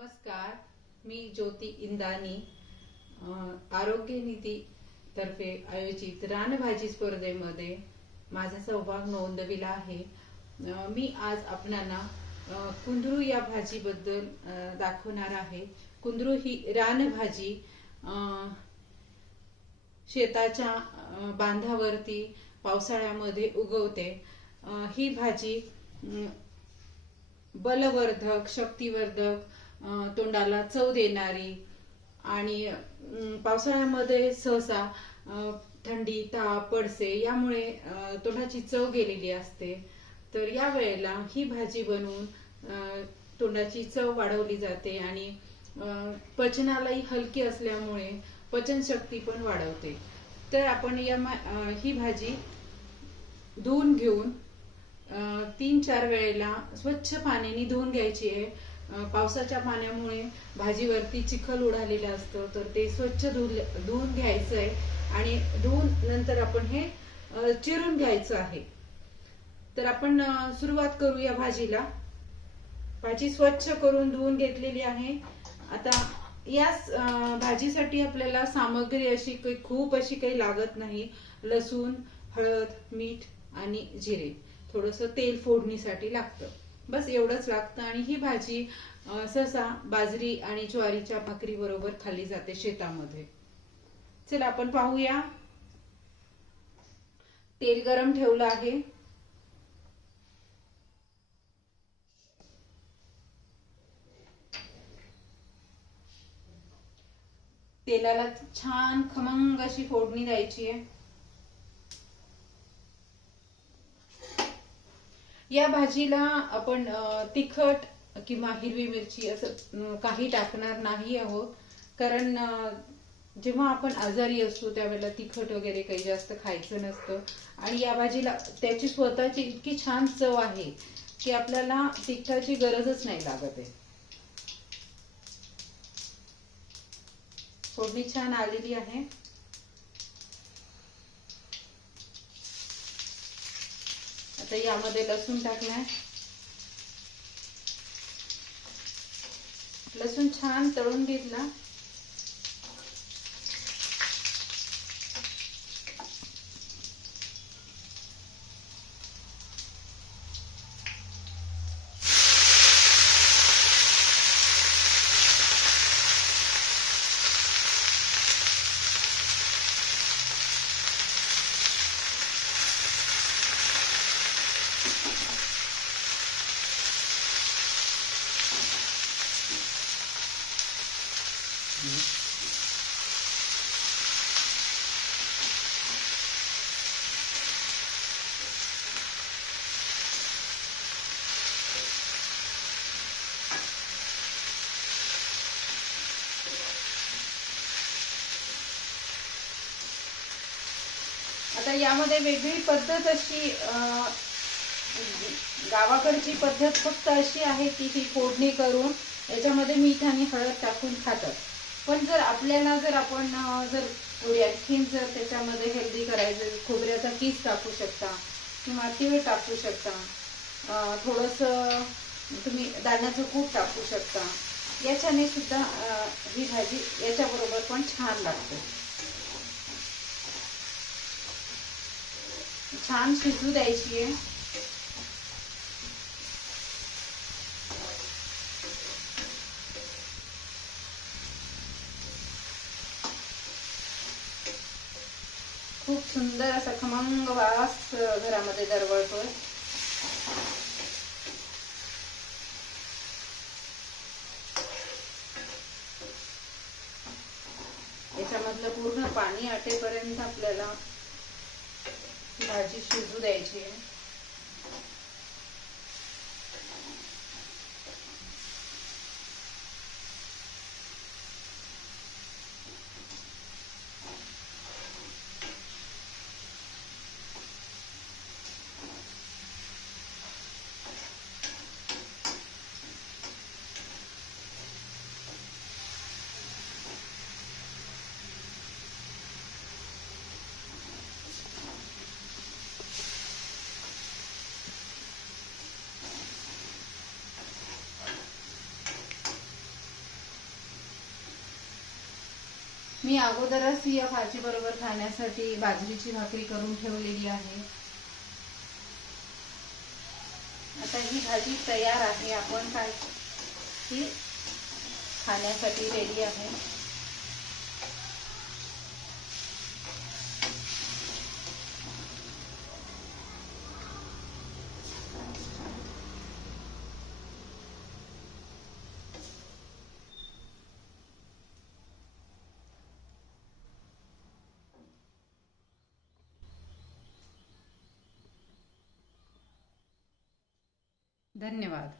नमस्कार मी ज्योती इंदानी आरोग्य निधी तर्फे आयोजित रानभाजी स्पर्धेमध्ये माझा सहभाग नोंदविला आहे. मी आज आपणाला कुंदरू या भाजीबद्दल दाखवणार आहे. कुंदरू ही रानभाजी अं, शेताच्या बांधावरती पावसाळ्यामध्ये उगवते. ही भाजी बलवर्धक शक्तिवर्धक तोंडाला चव देणारी आणि पावसाळ्यामध्ये सहसा थंडी ताप पडसे यामुळे तोंडाची चव गेलेली असते. तर या वेळेला ही भाजी बनवून तोंडाची चव वाढवली जाते आणि अं, पचनालाही हलकी असल्यामुळे पचनशक्ती पण वाढवते. तर आपण या ही भाजी धुवून घेऊन अं, तीन चार वेळेला स्वच्छ पाण्याने धुवून घ्यायची आहे. पावसाच्या पाण्यामुळे भाजीवरती चिखल उडालेलं असतं तर ते स्वच्छ धुल- धुवून घ्यायचं आहे आणि धुवून नंतर आपण हे चिरून घ्यायचं आहे. तर आपण सुरुवात करूया भाजीला. भाजी स्वच्छ करून धुवून घेतलेली आहे. आता या भाजीसाठी आपल्याला सामग्री अशी काही खूप अशी काही लागत नाही. लसूण हळद मीठ आणि जिरे. थोडस तेल फोडणीसाठी लागतं. बस एवढंच लागतं आणि ही भाजी सहसा बाजरी आणि ज्वारीच्या भाकरी बरोबर खाल्ली जाते शेतामध्ये. चला आपण पाहूया. तेल गरम ठेवलं आहे. तेलाला छान खमंग अशी फोडणी द्यायची आहे. या भाजीला आपण तिखट किंवा हिरवी मिरची असं काही टाकणार नाही आहोत. कारण जेव्हा आपण आजारी असतो त्यावेळेला तिखट वगैरे काही जास्त खायचं नसतं. आणि या भाजीला त्याची स्वतःची इतकी छान चव आहे की आपल्याला तिखटाची गरजच नाही लागत आहे. फोडणी छान आलेली आहे. आता यामध्ये लसूण टाकलाय लसूण छान तळून घेतला. आता यामध्ये वेगळी पद्धत अशी अं, गावाकडची पद्धत फक्त अशी आहे की ही फोडणी करून याच्यामध्ये मीठ आणि हळद टाकून खातात. पण जर आपल्याला जर आपण जर थोडी आणखीन जर त्याच्यामध्ये हेल्दी करायचं खोबऱ्याचा कीस टाकू शकता किंवा तीळ टाकू शकता थोडस थोडंसं तुम्ही दाण्याचं कूट टाकू शकता याच्याने सुद्धा ही भाजी याच्याबरोबर पण छान लागते. छान शिजू द्यायची आहे. खूप सुंदर असा खमंग वास घरामध्ये दरवळतोय. याच्यामधलं पूर्ण पाणी आटेपर्यंत आपल्याला भाजी शिजू द्यायची आहे. मी अगोदरच या भाजी बरोबर खाण्यासाठी बाजरीची भाकरी करून ठेवलेली आहे. आता ही भाजी तयार आहे. आपण काय ही खाण्यासाठी रेडी आहे. धन्यवाद.